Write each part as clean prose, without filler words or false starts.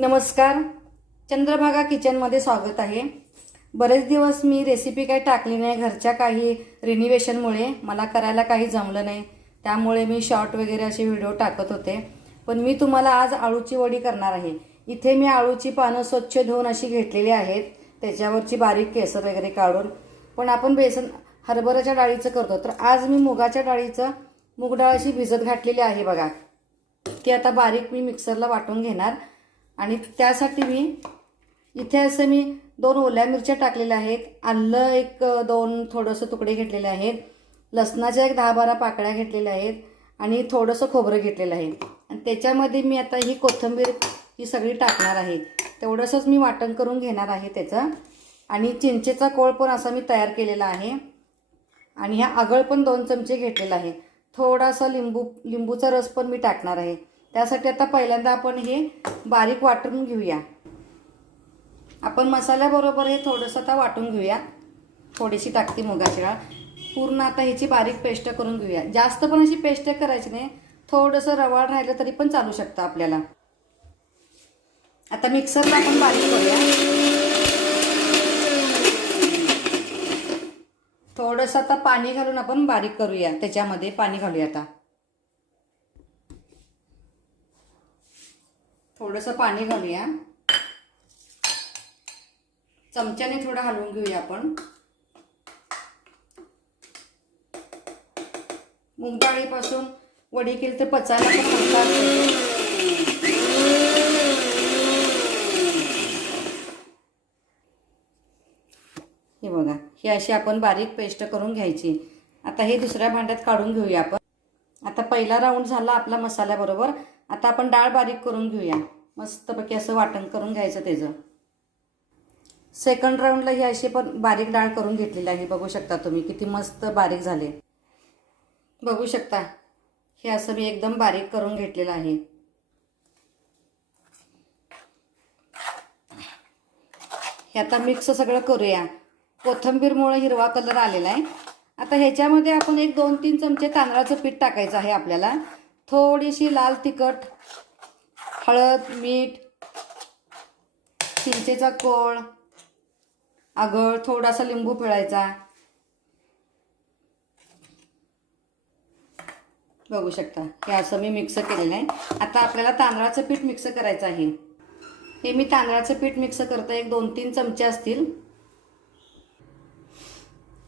नमस्कार, चंद्रभागा किचनमध्ये स्वागत आहे। बरेच दिवस मी रेसिपी काही टाकली नाही, घरच्या काही रिनोव्हेशनमुळे मला करायला काही जमलं नाही, त्यामुळे मी शॉर्ट वगैरे असे व्हिडिओ टाकत होते। पण मी तुम्हाला आज आळूची वडी करणार आहे। इथे मी आळूची पानं स्वच्छ धुवून अशी घेतलेली आहेत, त्याच्यावरची बारीक केसर वगैरे काढून। पण आपण बेसन हरभऱ्याच्या डाळीचं करतो, तर आज मी मुगाच्या डाळीचं मूग डाळ अशी भिजत घातलेली आहे बघा। ती आता बारीक मी मिक्सरला वाटून घेणार आणि त्यासाठी मी इथे असं मी 2 ओल्या मिरच्या टाकलेल्या आहेत, आलं एक 2 थोडंसं तुकडे घेतलेले आहेत, लसणाच्या एक 10-12 पाकळ्या घेतलेल्या आहेत आणि थोडंसं खोबरं घेतलेलं आहे। आणि त्याच्यामध्ये मी आता ही कोथिंबीर ही सगळी टाकणार आहे। तेवढंसंच मी वाटण करून घेणार आहे त्याचं। आणि चिंचेचा कोळ पण असा मी तयार केलेला आहे आणि ह्या आगळ पण 2 चमचे घेतलेला आहे। थोडासा लिंबूचा रस पण मी टाकणार आहे। त्यासाठी आता पहिल्यांदा आपण हे बारीक वाटून घेऊया। आपण मसाल्याबरोबर हे थोडंसं आता वाटून घेऊया। थोडीशी टाकते मुगाची डाळ, पूर्ण आता ह्याची बारीक पेस्ट करून घेऊया। जास्त पण अशी पेस्ट करायची नाही, थोडंसं रवाळ राहिलं तरी पण चालू शकतं आपल्याला। आता मिक्सरला आपण बारीक करूया। थोडंसं आता पाणी घालून आपण बारीक करूया, त्याच्यामध्ये पाणी घालूया। आता थोडंसं पाणी घालूया, चमच्याने थोडं हलवून घेऊया आपण। मूग डाळीपासून वडी केली तर पचायला पण हलका असतो। हे बघा, ही अशी आपण बारीक पेस्ट करून घ्यायची। आता हे दुसऱ्या भांड्यात काढून घेऊया आपण। आता पहिला राऊंड झाला आपला मसाल्याबरोबर, आता आपण डाळ बारीक करून घेऊया। मस्तपैकी असं वाटण करून घ्यायचं त्याचं। सेकंड राऊंडला ही अशी पण बारीक डाळ करून घेतलेली आहे, बघू शकता तुम्ही किती मस्त बारीक झाले। बघू शकता, हे असं मी एकदम बारीक करून घेतलेलं आहे। हे आता मिक्स सगळं करूया। कोथिंबीरमुळे हिरवा कलर आलेला आहे। आता ह्याच्यामध्ये आपण एक 2-3 चमचे तांदळाचं पीठ टाकायचं आहे आपल्याला। थोडीशी लाल तिखट, हळद, मीठ, चिंचेचा कोळ, आगळ, थोडासा लिंबू पिळायचा। बघू शकता, हे असं मी मिक्स केलेलं आहे। आता आपल्याला तांदळाचं पीठ मिक्स करायचं आहे। हे मी तांदळाचं पीठ मिक्स करते, एक 2-3 चमचे असतील।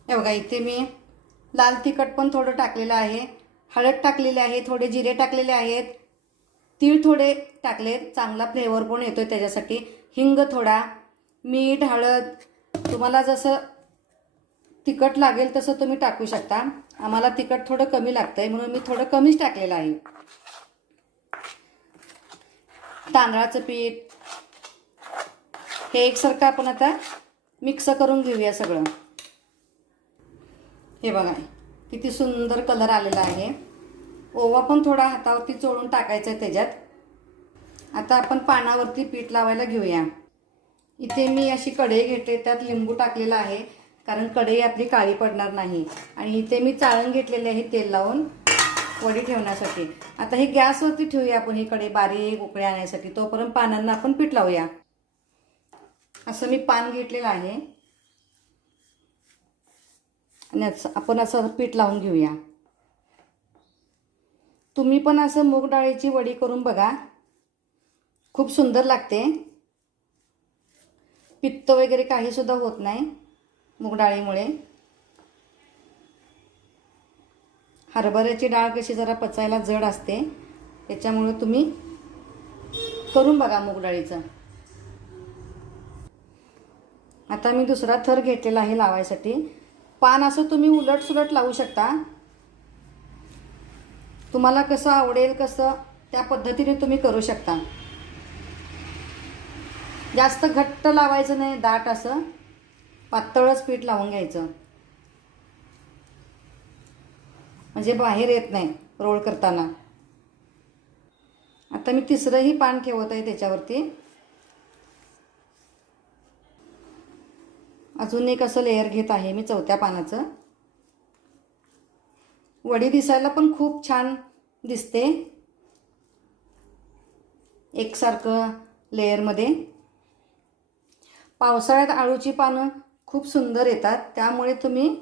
हे बघा, इथे मी लाल तिखट पण थोडं टाकलेलं आहे, हळद टाकलेली आहे, थोडे जिरे टाकलेले आहेत, तीळ थोडे टाकलेत, चांगला फ्लेवर पण येतोय त्याच्यासाठी, हिंग थोडा, मीठ, हळद तुम्हाला जसं तिखट लागेल तसं तुम्ही टाकू शकता। आम्हाला तिखट थोडं कमी लागतंय म्हणून मी थोडं कमीच टाकलेलं आहे। तांदळाचं पीठ हे एकसारखं आपण आता मिक्स करून घेऊया सगळं। हे बघा, किती सुंदर कलर आलेला आहे। ओवा पण थोडा हातावरती चोळून टाकायचा आहे त्याच्यात। आता आपण पानावरती पीठ लावायला घेऊया। इथे मी अशी कढई घेतली, त्यात लिंबू टाकलेला आहे, कारण कढई आपली काळी पडणार नाही। आणि इथे मी चाळण घेतलेले आहे तेल लावून वडी ठेवण्यासाठी। आता हे गॅसवरती ठेवूया आपण ही कढई बारीक उकळी आणण्यासाठी, तोपर्यंत पानांना आपण पीठ लावूया। असं मी पान घेतलेलं आहे आणि आपण असं पीठ लावून घेऊया। तुम्ही पण असं मूग डाळीची वडी करून बघा, खूप सुंदर लागते। पित्त वगैरे काही सुद्धा होत नाही मूग डाळीमुळे। हरभऱ्याची डाळ कशी जरा पचायला जड असते, त्याच्यामुळे तुम्ही करून बघा मूग डाळीचं। आता मी दुसरा थर घेतलेला आहे लावायसाठी। पान असं तुम्ही उलट सुलट लावू शकता, तुम्हाला कसं आवडेल कसं त्या पद्धतीने तुम्ही करू शकता। जास्त घट्ट लावायचं नाही, दाट असं पातळच पीठ लावून घ्यायचं, म्हणजे बाहेर येत नाही रोल करताना। आता मी तिसरंही पान ठेवत आहे त्याच्यावरती। अजून एक असं लेयर घेत आहे मी चौथ्या पानाचं। वडी दिसायला पण खूप छान दिसते, एकसारखं लेअरमध्ये. पावसाळ्यात आळूची पानं खूप सुंदर येतात, त्यामुळे तुम्ही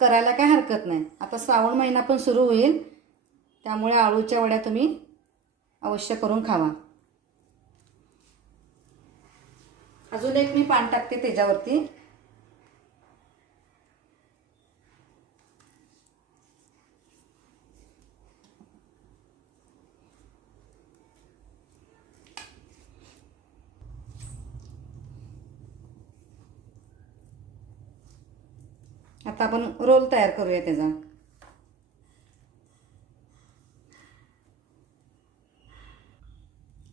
करायला काही हरकत नाही. आता श्रावण महिना पण सुरू होईल, त्यामुळे आळूच्या वड्या तुम्ही अवश्य करून खावा. अजून एक मी पान टाकते त्याच्यावरती. आता आपण रोल तयार करूया त्याचा.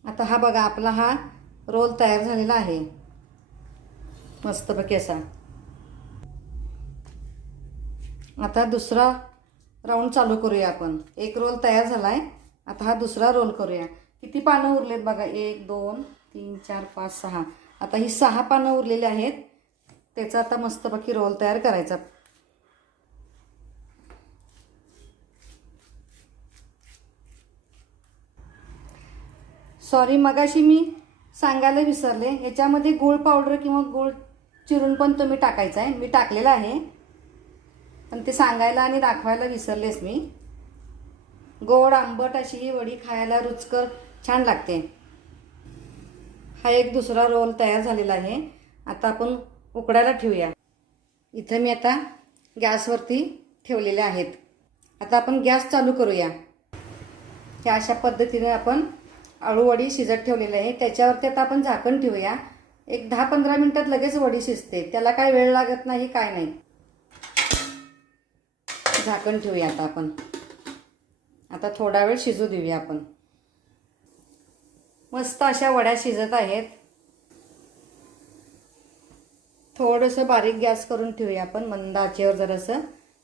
आता हा बघा, आपला हा रोल तयार झालेला आहे मस्तपैकी असा. आता दुसरा राऊंड चालू करूया आपण. एक रोल तयार झालाय, आता हा दुसरा रोल करूया. किती पानं उरलेत बघा, 1 2 3 4 5 6. आता ही 6 पानं उरलेली आहेत. त्याचा आता मस्तपैकी रोल तयार करायचा. सॉरी, मगाशी मी सांगायला विसरले, याच्यामध्ये गूळ पावडर किंवा गूळ चिरून पण तुम्ही टाकायचं आहे. मी टाकलेलं आहे, पण ते सांगायला आणि दाखवायला विसरलेच मी. गोड आंबट अशी ही वडी खायला रुचकर छान लागते. हा एक दुसरा रोल तयार झालेला आहे. आता आपण उकडायला ठेवूया. इथं मी आता गॅसवरती ठेवलेले आहेत. आता आपण गॅस चालू करूया. ह्या अशा पद्धतीने आपण आळूवडी शिजत ठेवलेली आहे. त्याच्यावरती आता आपण झाकण ठेवूया. एक 10-15 मिनिटात लगेच वडी शिजते, त्याला काय वेळ लागत नाही, काय नाही. झाकण ठेवूया आता आपण. आता थोडा वेळ शिजू देऊया आपण. मस्त अशा वड्या शिजत आहेत. थोडंसं बारीक गॅस करून ठेवूया आपण. मंद आचेवर जरासं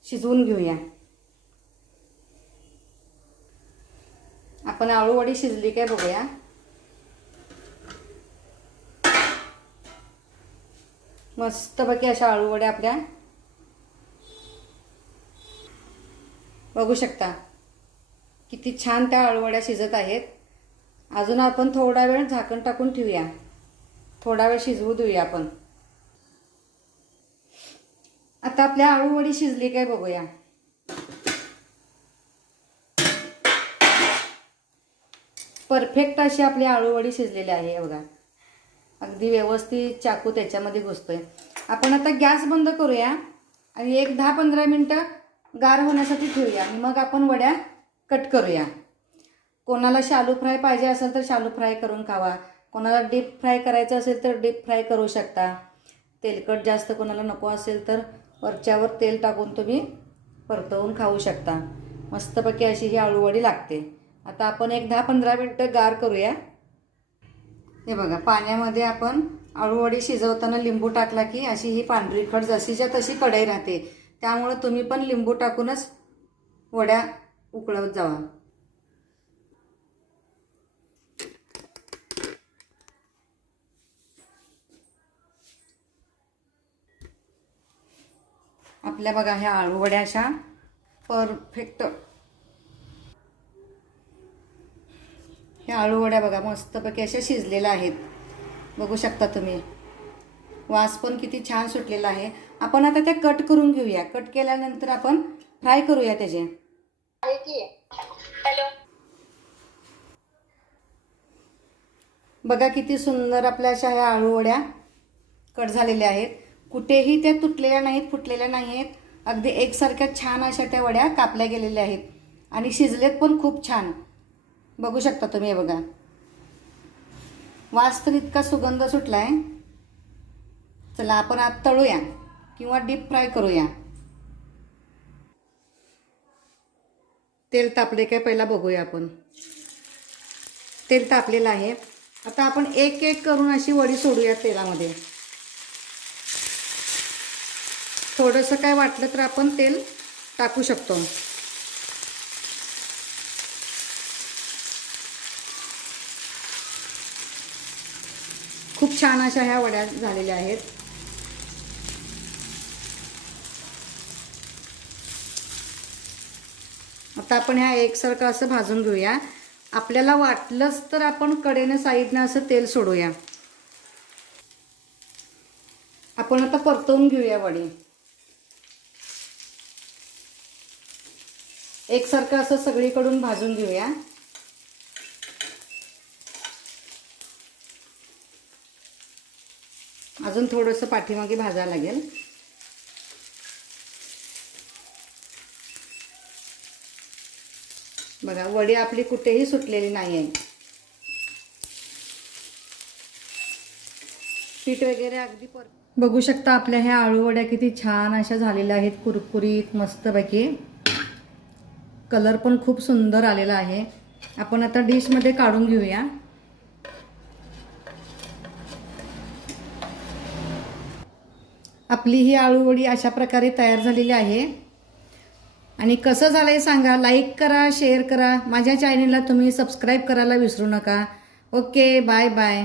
शिजवून घेऊया. आपण आळूवडी शिजली काय बघूया. मस्तपैकी अशा आळूवड्या आपल्या बघू शकता. किती छान त्या आळूवड्या शिजत आहेत. अजून आपण थोडा वेळ झाकण टाकून ठेवूया. थोडा वेळ शिजवू देऊया आपण. आता आपल्या आळूवडी शिजली काय बघूया. परफेक्ट अशी आपली आळूवडी शिजलेली आहे बघा. अगदी व्यवस्थित चाकू त्याच्यामध्ये घुसतोय. आपण आता गॅस बंद करूया आणि एक 10-15 मिनिटं गार होण्यासाठी ठेवूया आणि मग आपण वड्या कट करूया. कोणाला शालू फ्राय पाहिजे असेल तर शालू फ्राय करून खावा. कोणाला डीप फ्राय करायचं असेल तर डीप फ्राय करू शकता. तेलकट जास्त कोणाला नको असेल तर वरच्यावर तेल टाकून तुम्ही परतवून खाऊ शकता. मस्तपैकी अशी ही आळूवडी लागते. आता आपण एक 10-15 मिनिटं गार करूया. हे बघा, पाण्यामध्ये आपण आळूवडी शिजवताना लिंबू टाकला की अशी ही पांढरीखट जशीच्या तशी कढई राहते. त्यामुळे तुम्ही पण लिंबू टाकूनच वड्या उकळवत जावा. आपल्या बघा ह्या आळूवड्या अशा परफेक्ट. ह्या आळूवड्या बघा मस्तपैकी अशा शिजलेल्या आहेत. बघू शकता तुम्ही. वास पण किती छान सुटलेला आहे. आपण आता त्या कट करून घेऊया. कट केल्यानंतर आपण फ्राय करूया त्याचे. बघा किती सुंदर आपल्या अशा ह्या आळूवड्या कट झालेल्या आहेत. कुठेही त्या तुटलेल्या नाहीत, फुटलेल्या नाहीत. अगदी एकसारख्या छान अशा त्या वड्या कापल्या गेलेल्या आहेत आणि शिजलेत पण खूप छान. बघू शकता तुम्ही. हे बघा, वास तर इतका सुगंध सुटलाय. चला आपण आता तळूया किंवा डीप फ्राय करूया. तेल तापले काय पहिला बघूया आपण. तेल तापलेलं आहे. आता आपण एक एक करून अशी वडी सोडूया तेलामध्ये. थोडंसं काय वाटलं तर आपण तेल टाकू शकतो. खूप छान अशा ह्या वड्या झालेल्या आहेत. आता आपण ह्या एकसारखं असं भाजून घेऊया. आपल्याला वाटलंच तर आपण कडेने साईडनं असं तेल सोडूया. आपण आता परतवून घेऊया वडी. एकसारखं असं सगळीकडून भाजून घेऊया. अजून थोडंसं पाठीमागे भाजायला लागेल. बघा वडी आपली कुठेही सुटलेली नाही आहे. पीठ वगैरे अगदी बघू शकता आपल्या ह्या आळू वड्या किती छान अशा झालेल्या आहेत, कुरकुरीत मस्तपैकी. कलर पण खूप सुंदर आलेला आहे. आपण आता डिशमध्ये काढून घेऊया. आपली ही आळू वडी अशा प्रकारे तयार झालेली आहे. आणि कसं झालंय सांगा. लाईक करा, शेअर करा. माझ्या चॅनलला तुम्ही सबस्क्राईब करायला विसरू नका. Okay, bye bye.